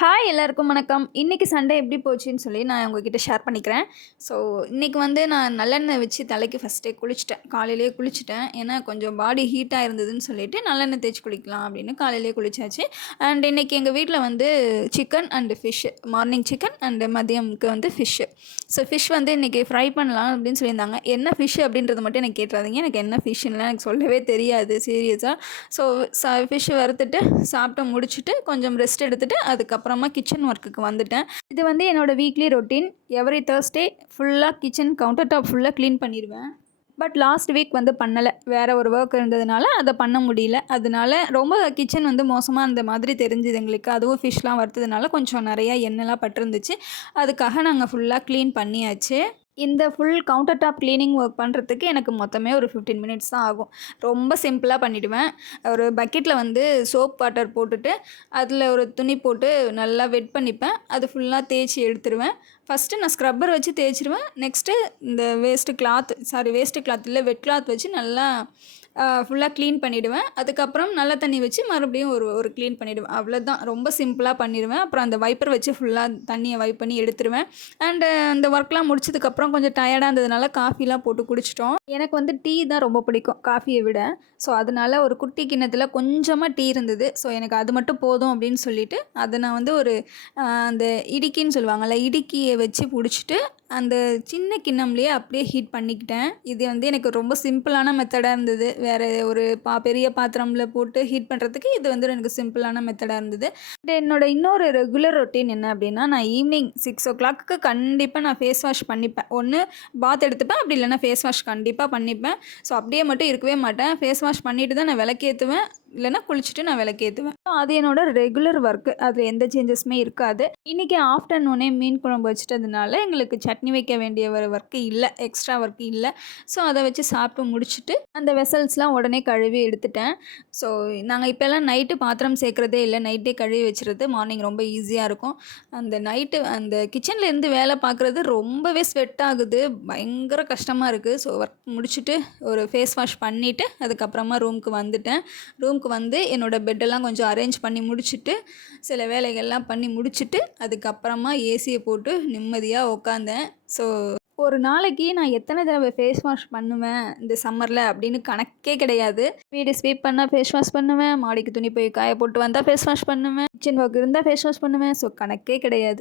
Hi எல்லாருக்கும் வணக்கம். இன்னைக்கு சண்டே எப்படி போச்சுன்னு சொல்லி நான் உங்ககிட்ட ஷேர் பண்ணிக்கிறேன். ஸோ இன்னைக்கு வந்து நான் நல்லெண்ணெய் வச்சு தலைக்கு ஃபஸ்ட்டே குளிச்சுட்டேன். காலையிலேயே குளிச்சுட்டேன். ஏன்னா கொஞ்சம் பாடி ஹீட்டாக இருந்ததுன்னு சொல்லிட்டு நல்லெண்ணெய் தேய்ச்சி குளிக்கலாம் அப்படின்னு காலையிலேயே குளிச்சாச்சு. அண்ட் இன்னைக்கு எங்கள் வீட்டில் வந்து chicken and fish. Morning chicken and மதியம்க்கு வந்து ஃபிஷ்ஷு. ஸோ ஃபிஷ் வந்து இன்றைக்கி ஃப்ரை பண்ணலாம் அப்படின்னு சொல்லியிருந்தாங்க. என்ன ஃபிஷ் அப்படின்றது மட்டும் எனக்கு கேட்டுறாதீங்க. எனக்கு என்ன ஃபிஷ்ஷுலாம் எனக்கு சொல்லவே தெரியாது சீரியஸாக. ஸோ ஃபிஷ் வறுத்துட்டு சாப்பிட்டு முடிச்சுட்டு கொஞ்சம் ரெஸ்ட் எடுத்துகிட்டு அதுக்கப்புறமா கிச்சன் ஒர்க்குக்கு வந்துட்டேன். இது வந்து என்னோடய வீக்லி ரொட்டீன். எவ்ரி தேர்ஸ்டே ஃபுல்லாக கிச்சன் கவுண்டர் டாப் ஃபுல்லாக க்ளீன் பண்ணிடுவேன். பட் லாஸ்ட் வீக் வந்து பண்ணலை. வேறு ஒரு ஒர்க் இருந்ததுனால அதை பண்ண முடியல. அதனால ரொம்ப கிச்சன் வந்து மோசமாக இருந்த மாதிரி தெரிஞ்சுது எங்களுக்கு. அதுவும் ஃபிஷ்லாம் வறுத்ததுனால கொஞ்சம் நிறையா எண்ணெய்லாம் பட்டிருந்துச்சு. அதுக்காக நாங்கள் ஃபுல்லாக க்ளீன் பண்ணியாச்சு. இந்த full counter top cleaning work பண்ணுறதுக்கு எனக்கு மொத்தமே ஒரு 15 மினிட்ஸ் தான் ஆகும். ரொம்ப சிம்பிளாக பண்ணிவிடுவேன். ஒரு பக்கெட்டில் வந்து சோப் வாட்டர் போட்டுட்டு அதில் ஒரு துணி போட்டு நல்லா வெட் பண்ணிப்பேன். அது ஃபுல்லாக தேய்ச்சி எடுத்துருவேன். ஃபஸ்ட்டு நான் ஸ்க்ரப்பர் வச்சு தேய்ச்சிருவேன். நெக்ஸ்ட்டு இந்த வேஸ்ட்டு கிளாத் இல்லை வெட் கிளாத் வச்சு நல்லா ஃபுல்லாக க்ளீன் பண்ணிவிடுவேன். அதுக்கப்புறம் நல்ல தண்ணி வச்சு மறுபடியும் ஒரு க்ளீன் பண்ணிவிடுவேன். அவ்வளோதான். ரொம்ப சிம்பிளாக பண்ணிடுவேன். அப்புறம் அந்த வைப்பர் வச்சு ஃபுல்லாக தண்ணியை வைப் பண்ணி எடுத்துருவேன். அண்டு அந்த ஒர்க்லாம் முடிச்சதுக்கப்புறம் கொஞ்சம் டயர்டாக இருந்ததுனால காஃபிலாம் போட்டு குடிச்சிட்டோம். எனக்கு வந்து டீ தான் ரொம்ப பிடிக்கும் காஃபியை விட. ஸோ அதனால ஒரு குட்டி கிண்ணத்தில் கொஞ்சமாக டீ இருந்தது. ஸோ எனக்கு அது மட்டும் போதும் அப்படின்னு சொல்லிவிட்டு அதை நான் வந்து ஒரு அந்த இடிக்கின்னு சொல்லுவாங்கள்ல, இடுக்கியை வச்சு பிடிச்சிட்டு அந்த சின்ன கிண்ணம்லேயே அப்படியே ஹீட் பண்ணிக்கிட்டேன். இது வந்து எனக்கு ரொம்ப சிம்பிளான மெத்தடாக இருந்தது. வேறு ஒரு பெரிய பாத்திரமில் போட்டு ஹீட் பண்ணுறதுக்கு இது வந்து எனக்கு சிம்பிளான மெத்தடாக இருந்தது. என்னோடய இன்னொரு ரெகுலர் ரொட்டீன் என்ன அப்படின்னா, நான் ஈவினிங் 6 o'clock கண்டிப்பாக நான் ஃபேஸ் வாஷ் பண்ணிப்பேன். ஒன்று பாத் எடுத்துப்பேன், அப்படி இல்லைனா ஃபேஸ் வாஷ் கண்டிப்பாக பண்ணிப்பேன். ஸோ அப்படியே மட்டும் இருக்கவே மாட்டேன். ஃபேஸ் வாஷ் பண்ணிவிட்டு தான் நான் விளக்கேற்றுவேன், இல்லைனா குளிச்சுட்டு நான் விளக்கேற்றுவேன். ஸோ அது என்னோடய ரெகுலர் ஒர்க்கு. அதில் எந்த சேஞ்சஸுமே இருக்காது. இன்றைக்கி ஆஃப்டர்நூனே மீன் குழம்பு வச்சுட்டதுனால எங்களுக்கு சட்னி வைக்க வேண்டிய ஒரு ஒர்க்கு இல்லை, எக்ஸ்ட்ரா ஒர்க்கு இல்லை. ஸோ அதை வச்சு சாப்பிட்டு முடிச்சுட்டு அந்த வெசல்ஸ்லாம் உடனே கழுவி எடுத்துட்டேன். ஸோ நாங்கள் இப்போல்லாம் நைட்டு பாத்திரம் சேர்க்குறதே இல்லை, நைட்டே கழுவி வச்சுறது. மார்னிங் ரொம்ப ஈஸியாக இருக்கும். அந்த நைட்டு அந்த கிச்சன்லேருந்து வேலை பார்க்குறது ரொம்பவே ஸ்வெட் ஆகுது, பயங்கர கஷ்டமாக இருக்குது. ஸோ ஒர்க் முடிச்சுட்டு ஒரு ஃபேஸ் வாஷ் பண்ணிவிட்டு அதுக்கப்புறமா ரூமுக்கு வந்துட்டேன். ரூமுக்கு வந்து என்னோடய பெட்டெல்லாம் கொஞ்சம் அரேஞ்ச் பண்ணி முடிச்சுட்டு சில வேலைகள்லாம் பண்ணி முடிச்சுட்டு அதுக்கப்புறமா ஏசியை போட்டு நிம்மதியாக உட்காந்தேன். ஸோ ஒரு நாளைக்கு நான் எத்தனை தடவை ஃபேஸ் வாஷ் பண்ணுவேன் இந்த சம்மரில் அப்படின்னு கணக்கே கிடையாது. வீடு ஸ்வீப் பண்ணால் ஃபேஸ் வாஷ் பண்ணுவேன், மாடிக்கு துணி போய் காய போட்டு வந்தால் ஃபேஸ் வாஷ் பண்ணுவேன், கிச்சன் ஒர்க் இருந்தால் ஃபேஸ் வாஷ் பண்ணுவேன். ஸோ கணக்கே கிடையாது.